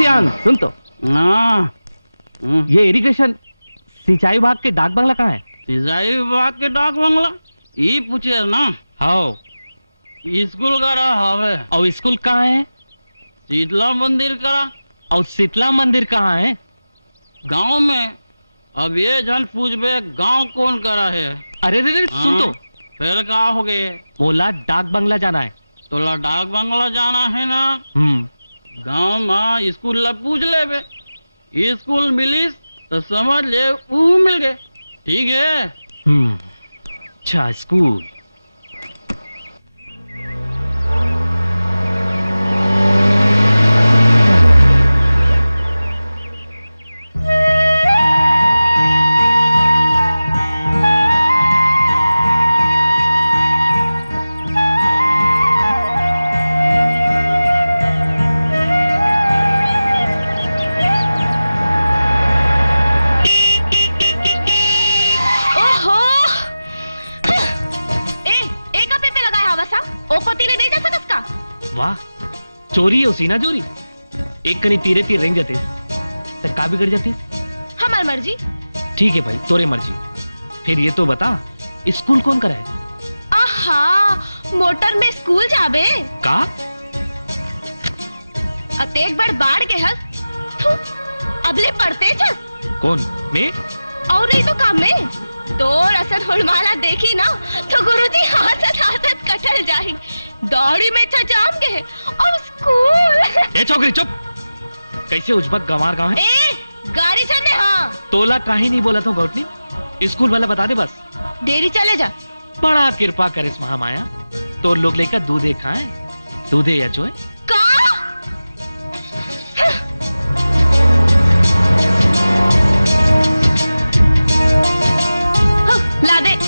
सियान सुन तो। ये इरिगेशन सिंचाई विभाग के डाक बंगला कहाँ है? सिंचाई विभाग के डाक बंगला ये पूछे ना। हाँ स्कूल करा हवे। और स्कूल कहाँ है? शीतला मंदिर करा। और शीतला मंदिर कहाँ है? गांव में। अब ये जन पूछबे गांव कौन करा है। अरे रे सुन तो। फिर क्या हो गए? बोला डाक बंगला जाना है। तोला डाक बंगला जाना है ना। गांव में स्कूल ला पूछ ले बे। स्कूल मिलीस तो समझ ले वो मिल गए। ठीक है। अच्छा स्कूल। वाह चोरी है उसी ना चोरी। एक कनी तीरे तीर रेंग जाते तो का बिगड़ जाती? हमार मर्जी। ठीक है भाई तोरे मर्जी। फिर ये तो बता स्कूल कौन कराए? आहा मोटर में स्कूल जाबे का? एक बार बाढ़ के हंस अबले पढ़ते चल। कौन मैं? और नहीं तो काम में तो रसद हुलमाला देखी ना तो गुरुजी हाथ कटल जाही। दौड़ी में चचाम के और स्कूल। ए छोकरी चुप। कैसे उजबक गंवार गाँव है? गाड़ी चलने। हाँ तोला काहे नहीं बोला था गौटनी? स्कूल वाला बता दे बस। डेरी चले जा। बड़ा कृपा करे महामाया। तो लोग लेकर दूधे खाए। दूधे या चोए का? ला दे।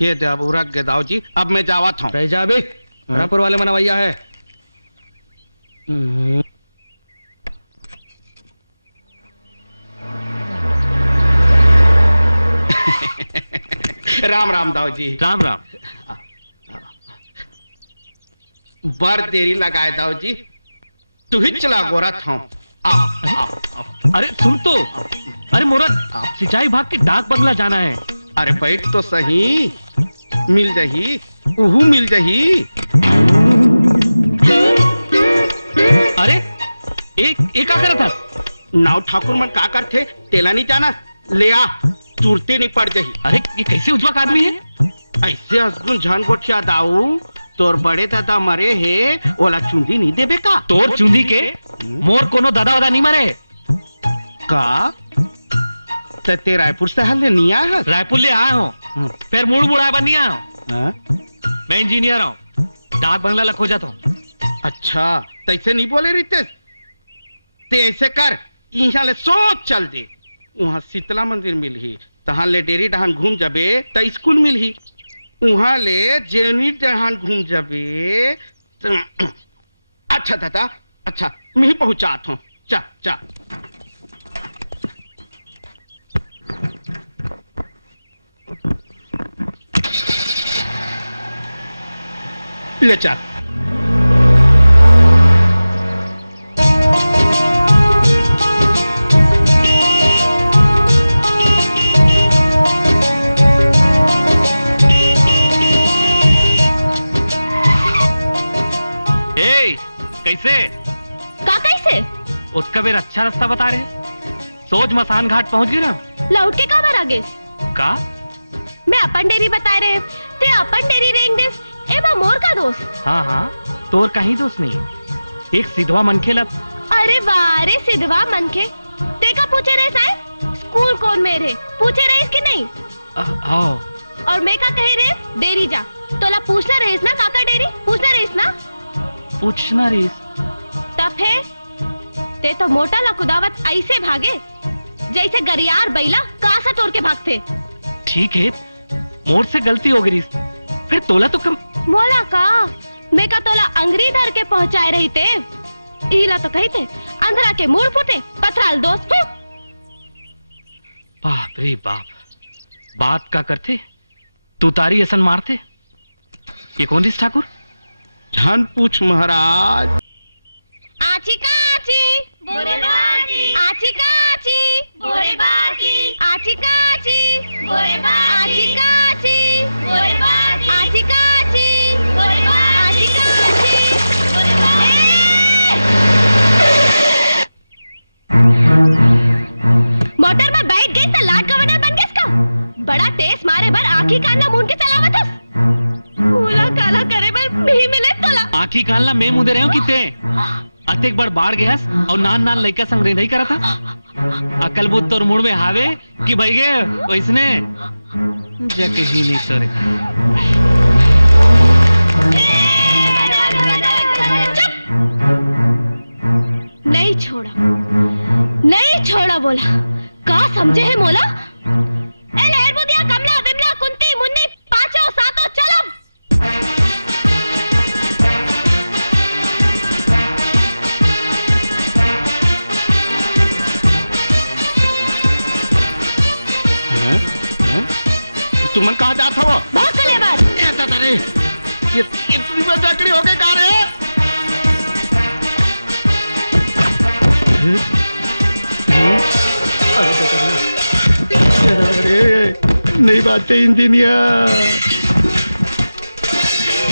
ये दे अब उरक के दाऊ जी। अब मैं जावत हूँ। रह जा बे। रामपुर वाले मनवैया है। राम राम दाऊ जी। राम राम। बर देरी लगाए दाऊ जी। तू ही चला गोरत हूँ। अरे सुन तो। अरे मोरा सिंचाई विभाग के डाक बंगला जाना है। अरे बैठ तो सही। मिल जाही उहू मिल जाही। अरे एक का करा था? नाव ठाकुर मन का करते तेला नहीं जाना। ले आ तुरते नहीं पड़ जाही। अरे ये कैसे उजबक आदमी है? ऐसे असगुन झन गोठिया दाऊ। तोर बड़े दादा मरे है ओला चुंदी नहीं देबे का? तोर चुंदी के मोर कोनो दादा वादा नहीं मरे का? ते रायपुर शहर ले नहीं आया? रायपुर ले आया हूँ। फिर मुड़ मुड़ा बन नहीं आया हूँ। मैं इंजीनियर हूँ। डाक बंगला ला खोजा था। अच्छा तैसे नहीं बोले रितेश। ते ऐसे कर यहाँ ले सोच चल दे। वहाँ शीतला मंदिर मिल ही तहाँ ले डेरी डहान घूम जाबे त स्कूल मिल ही। वहाँ ले जेनी डहान घूम जाबे। अच्छा दादा अच्छा मैं ही पहुँचात हूँ। चा चा ले चा। कैसे? का कैसे? उसका बेर अच्छा रास्ता बता रहे। सोच मसान घाट पहुंच गई ना। लौट के काबर आगे? का? मैं अपन डेरी बता रहे ते अपन डेरी रेंग देस। ए बा मोर का दोस्त। हाँ तोर कहीं दोस्त नहीं। एक सिधवा मनखे लग। अरे वारे सिधवा मनखे ते का पूछे रहे साए? स्कूल कौन मेरे पूछे रहे कि नहीं? आओ। और मैं का कहे रहे? डेरी जा। तोला पूछना रहे ना काका डेरी? पूछना रहे ना? पूछना रही तब है ते तो मोटा ला कुदावत ऐसे भागे जैसे गरियार बैला कासा तोड़ के भागते। ठीक है मोर से गलती हो गई। फिर तोला तो कम मोला का मैं का तोला अंगरी धर के पहुंचाए रही थे। इला तो कहते अंधरा के मुड़ फूटे पथराल दोस्त। बाप रे बाप, बात का करते तू तारी असन मारते। ये कौन दिस ठाकुर? जान पूछ महाराज। आची का आची बोरे बाजी, आची का आची बोरे बाजी, आची का आची बोरे बाजी, आची का आची बोरे बाजी, आची का आची बोरे बाजी, आची का आची बोरे बाजी। मोटर में बैठ गई तो लाट गवर्नर बन गया इसका। बड़ा तेज मारे बर आँखी कानना मूंद के चलावत हस। पूरा काला करे बर भी मिले तला। आँखी कालना मैं मुदे रहे हूँ किते अतेक बार बाढ़ गया और नान नान लड़का संग नहीं करा था। अकल बुद्ध तोर मुड़ में हावे कि भाई गे वैसने जाके ही नहीं तोरे। नहीं छोड़ा, नहीं छोड़ा बोला। का समझे है मोला? ए लहर बुदिया, कमला, विमला, कुंती, मुन्नी, पांचों सातों चलो। तुमन कहा जाता वो? भाग चले बस। ऐसा तारे ये इतनी बचाकड़ी हो गए कहा रे? अरे नहीं बातें इंजीनियर।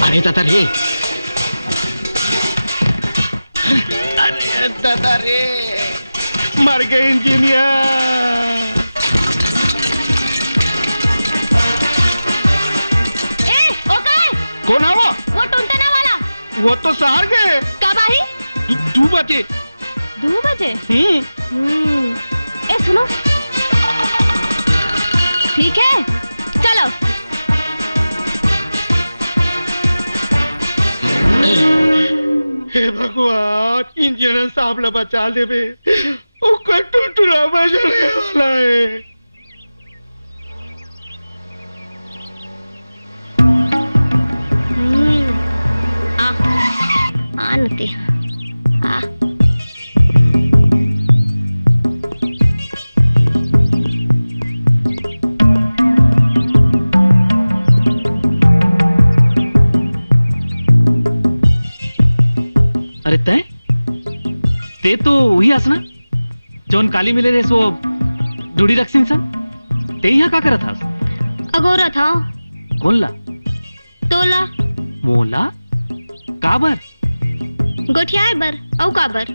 अरे दादा रे, अरे दादा रे, मर गए इंजीनियर। कौन है वो? वो टुनटना वाला। वो तो शहर गए। कब आई? 2 बजे। 2 बजे? ए सुनो, ठीक है चलो। हे भगवान, इंजीनियर साहब ला बचा ले बे। उसका टुटुरा बजने वाला है। आनते आ। अरे तय ते तो वही आसना जौन काली मिले रे सो डूडी रक्सिन सन। ते यहाँ का करा था? अगोरा था। कौन ला? तोला मोला काबर गोठिया बर औ काबर।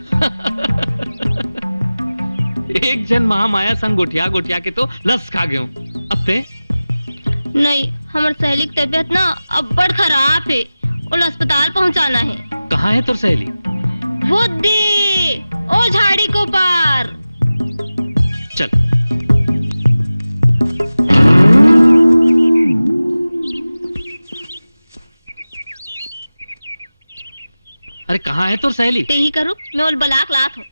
एक जन महामाया संग गोठिया गोठिया के तो लस खा गए। अब ते नहीं, हमार सहेली की तबीयत ना अब बड़ खराब है। उन अस्पताल पहुंचाना है। कहाँ है तोर सहेली? वो दे ओ झाड़ी को पार। चल। अरे कहाँ है तोर सहेली? ते ही करूँ, मैं उल बलाक लात हूँ।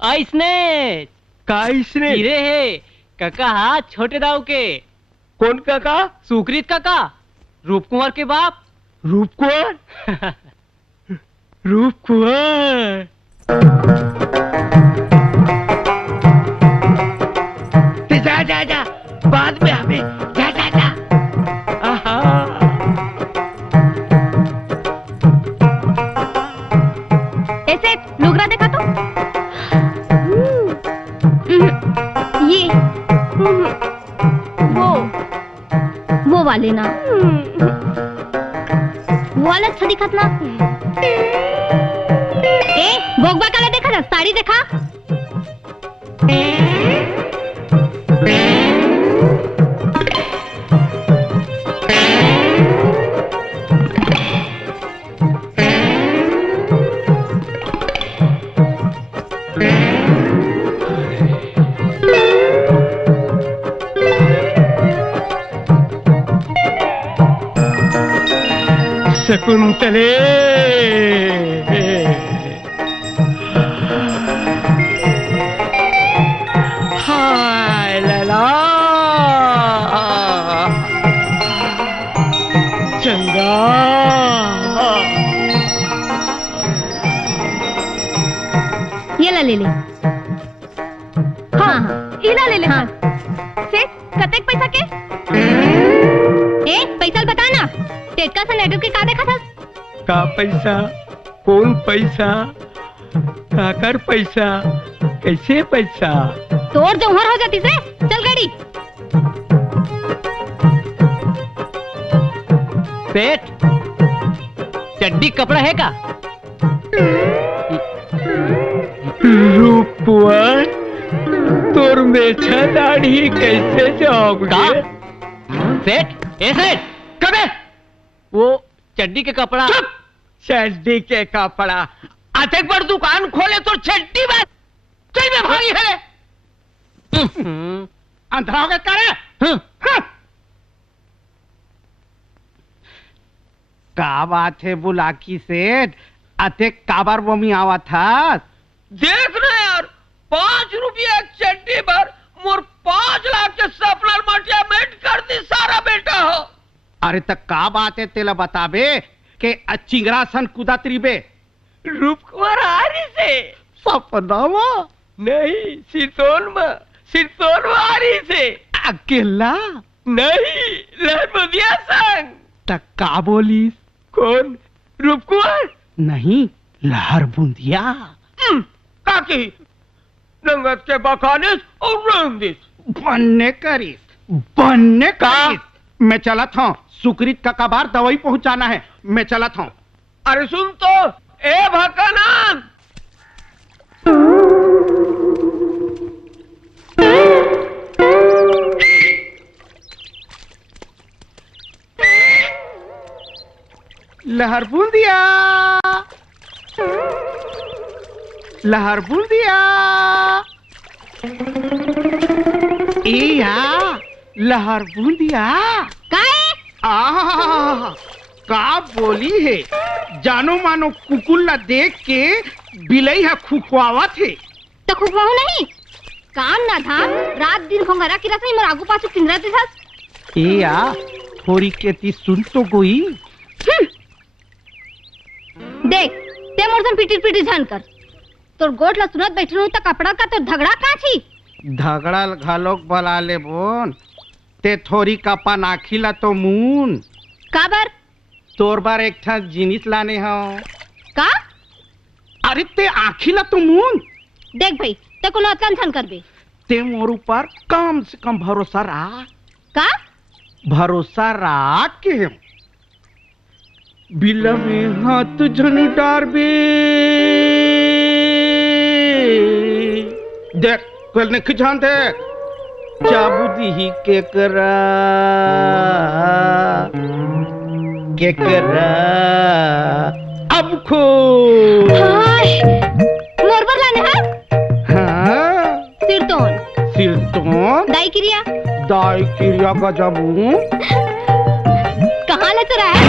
आइसने काइसने हीरे है काका हाथ छोटे दाऊ के। कौन काका? सुकृत काका, रूप कुंवर के बाप। रूप कुंवर? रूप कुंवर। जा जा जा, बाद में हमें जा जा जा। ऐसे लुगरा देखा तो ये वो वाले ना, वो वाला अच्छा दिखत ना। ए बोगबा काला देखा था? साड़ी देखा? शकुंतले, हाय लला, वाला ले ले। हाँ इला ले ले। हाँ सेठ कतेक पैसा के? ए पैसा बता ना। टेटका सा नेटवर्क के का देखा था? का पैसा? कौन पैसा? काकर पैसा? कैसे पैसा? तोर जौहर हो जाती से। चल गाड़ी। सेठ चड्डी कपड़ा है का? रूपवान तोर मेछा दाढ़ी कैसे जाओगे? सेठ ए सेठ कबे वो चड्डी के कपड़ा। चड्डी के कपड़ा अतेक बड़ दुकान खोले तो छड्डी बात चल में भागी है। अंधरा हो गए करे। का बात है बुलाकी सेठ, अतेक काबार बमी आवा था। देख ना यार, 5 रुपया चड्डी भर मोर 5 लाख के सपना मटिया मेट कर दी सारा बेटा हो। अरे तक का बात है तेला बताबे के चिंगरा सन कुदात्री बे। रूप कुमार हारी से सपनावा नहीं, सिरतोन हारी से अकेला नहीं, लहमुदिया संग। तक का बोलीस? कौन? रूप कुमार नहीं, लहर बूंदिया। काकी नंगत के बखानिस और रंदिस बनने करिस। मैं चलत हूँ, सुकृत का कबार दवाई पहुंचाना है, मैं चलत हूँ। अरे सुन तो ए भकानंद, लहर बूंदिया, लहर बूंदिया। लहर बूंदिया का बोली है? जानो मानो कुकुल्ला देख के बिलई है खुखवावा थे। तो खुखवाहू नहीं, काम ना था, रात दिन खोंगरा की रसोई मोर आगू पाछू किंगराते था। थोड़ी केती सुन तो गोई। देख ते मोर सन पीटी झन कर। तोर गोठ ला सुनत बैठनु त कपड़ा का तो झगड़ा काची? झगड़ा घालोक बला ले बोन, ते थोड़ी कपा नाखिला तो मून। काबर? तोर बार एक था जिनिस लाने हो। का? अरे ते आखिला तो मून। देख भाई ते को नौतकान छन करबे। ते मोर ऊपर कम से कम भरोसा रहा। का? भरोसा रहा के बिल में हाथ जन डारबे। देख कल ने खिजान देख जाबूदी ही के करा अब खो। हाय मोरबर लाने हाँ सिरतोन दाई क्रिया का जाबू कहाँ ले चला है?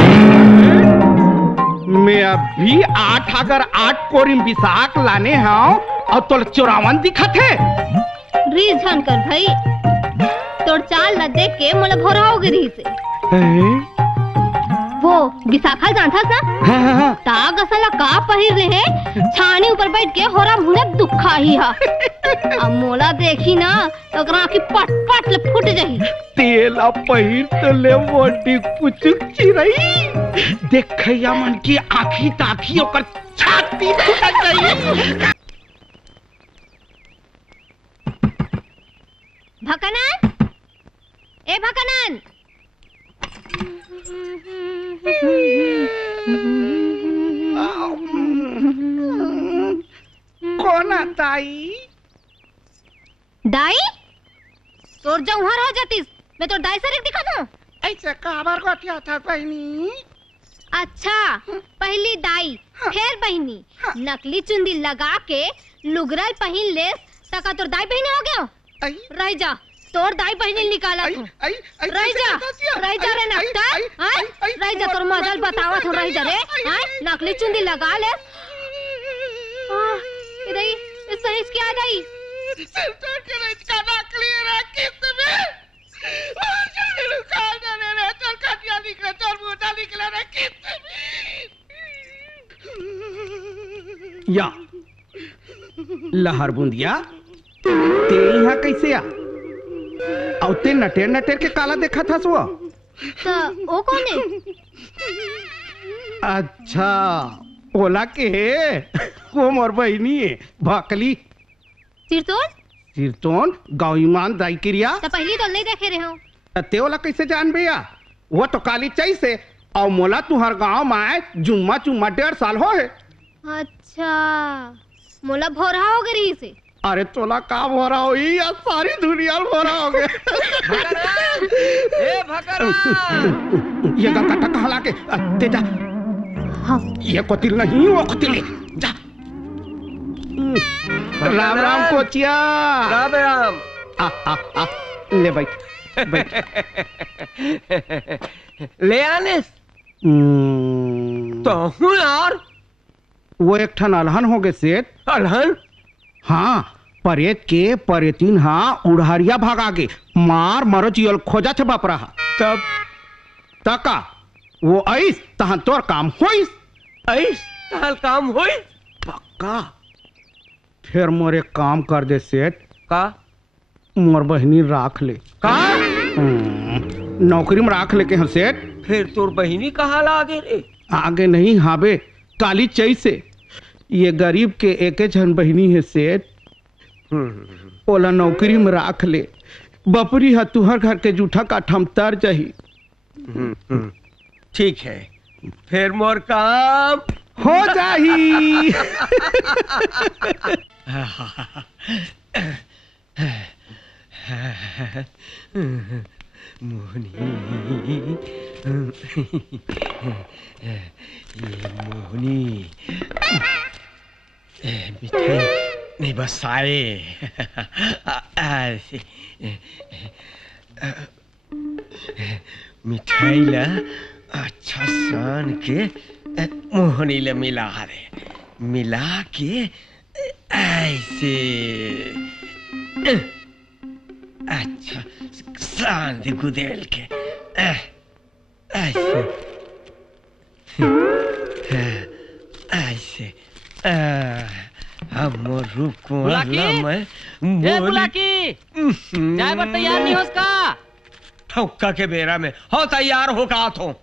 मैं अभी 8 कोरिम बिसाक लाने हाँ और तोल 54 दिखत है। रीस झन कर भाई, तोर चाल न देख के मोला भोरा हो गई से। वो बिसाखा जानथस ना? ताग असला का पहिर ले है, छानी ऊपर बैठ के होरा मुने दुखा ही हा। अब मोला देखी ना तो अगर आँखी पट पट ले फुट जाही। तेला पहिर तो ले मोटी पुचुक चिरई। देखैया मन की आँखी ताखी ओकर छाती फुट जाई। भकनन, ए भकनन। कौन दाई? दाई? तोर जौहर हो जातीस, मैं तोर दाई से दिखा दूं। ऐसे काबर को क्या था बहनी? अच्छा पहली दाई फिर बहनी, नकली चुंदी लगा के लुगरल पहन ले तका तोर दाई बहनी हो गया। रह जा, तोर दाई बहनी निकाला तू। रह जा रे नक्ता, रह जा, तोर मजल बतावा तू। रह जा रे, नकली चुंदी लगा ले। इधर सही क्या दाई? लहर बुंदिया ते यहाँ कैसे आ और ते नटेर नटेर के काला देखा था सो तो वो कौन है? अच्छा ओला के वो मोर बहनी है भाकली सिरतोन सिरतोन गौईमान दाई क्रिया तो पहली तो नहीं देखे रहे हो। ते ओला कैसे जान भैया वो तो काली चाई से और मोला तुहर गांव में आए जुम्मा चुम्मा 1.5 साल हो है। अच्छा मोला भोरा हो गई से। अरे तोला का भोरा हो या सारी दुनिया भोरा हो गए। ए भकरा ये गलका कहला के ते जा। हाँ। ये कोतिल नहीं वो कोतिल है। जा राम राम कोचिया राम राम। आ ले बैठ बैठ ले आने तो हूँ यार। वो एक ठन अलहन हो गए सेठ। अलहन? हाँ परेत के परेतीन हाँ उड़हरिया भागा गे मार मरो चियल खोजा थे बाप रहा तब तका वो ऐस तहन तोर काम होइस ऐस तहल काम होई पक्का फिर मोरे काम कर दे सेठ का मोर बहनी राख ले का नौकरी में राख ले के हम सेठ। फिर तोर बहिनी कहाँ लागे रे? आगे नहीं हाबे काली चई से ये गरीब के एक जन बहनी है सेठ। ओला नौकरी में राख ले बपरी है तुहर घर के जूठा का ठमतर चाहिए। ठीक है फिर मोर काम हो जाही। मोहनी ये मोहनी मिठाई नहीं बस आए। मिठाई ला अच्छा सान के मोहनी ला मिला रे मिला के ऐसे अच्छा सान दे गुदेल के ऐसे ऐसे हम रूप को बुलाकी चाय पर तैयार नहीं हो उसका ठोका के बेरा में हो तैयार हो का तो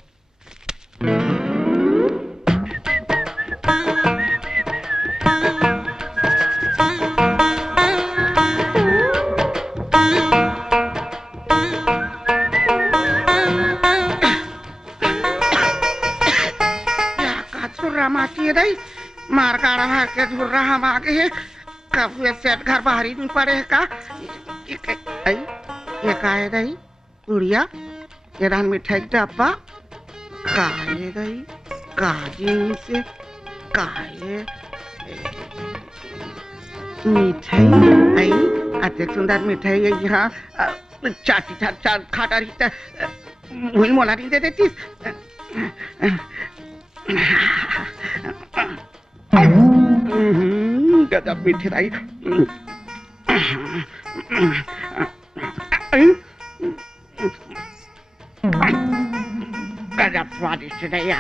मार गाड़ा भाग के धुर रहा हम आगे है कब हुए सेट घर बाहरी नहीं पड़े है का ये का है गई गुड़िया ये रान मिठाई डब्बा का ये गई काजी से का ये मिठाई आई अति सुंदर मिठाई है यहाँ चाटी चाट खाटा रही वही मोला नहीं दे देती। गजब मिठाई गजब स्वादिष्ट नहीं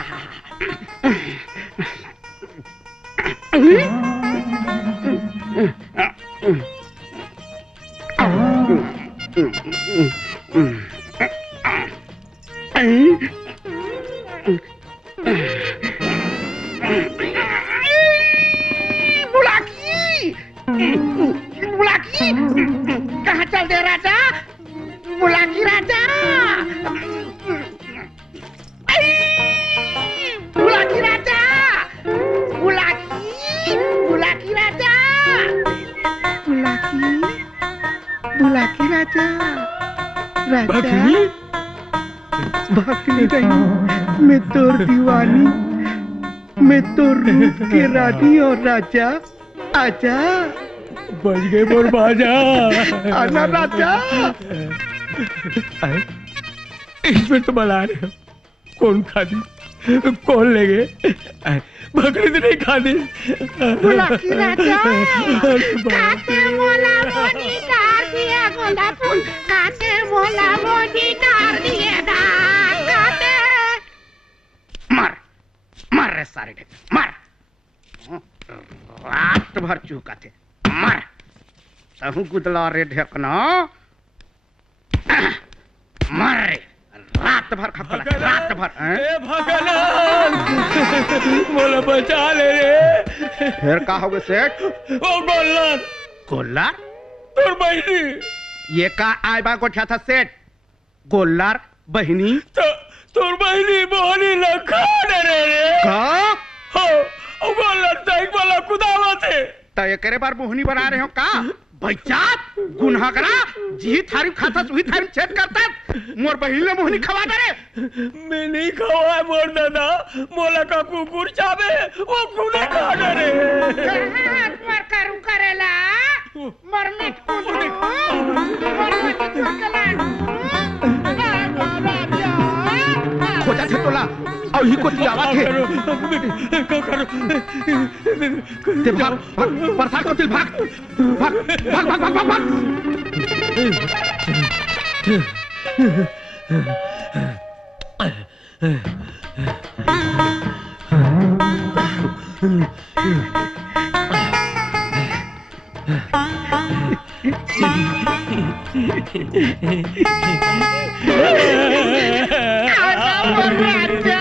बुलाकी कहाँ चल दे राजा बुलाकी राजा बुलाकी राजा बुलाकी राजा बुलाकी राजा राजा भागली नहीं मैं तोर दीवानी मैं तो रूप के रानी और राजा आजा बच गए मोर बाजा आना राजा। इसमें तो बला रहे हो कौन खा दी कौन ले गए बकरी तो नहीं खा दी बुलाकी राजा काटे मोला मोनी डाल दिया गोला फूल काटे मोला मोनी डाल दिया काटे मार मार रे सारे मार रात भर चूका थे मर तहु गुदला रे ढेकना मर रे रात भर खपला रात भर ए भगवान मोला बचा ले रे। फिर का होगे सेठ? ओ गोल्लर गोल्लर तोर बहिनी ये का आयबा गोठ्या था सेठ? गोल्लर बहिनी तो तोर बहिनी मोहनी लखा रे रे का हो ओ गोल्लर साइक वाला कुदावा थे त एकरे बार मोहनी बना रहे हो का? बच्चात गुनहगरा जी थारी खाता सुही थारी छेद करता मोर बहिन ले मोहनी खवा दे रे। मैं नहीं खवा मोर दादा मोला का कुकुर चाबे वो खुदे खा दे रे। मर करू करेला मर मिट कुदू मर मिट खोजा थे तोला और ही को तियावा थे ते भाग परसार को तिल भाग भाग भाग भाग भाग भाग आजा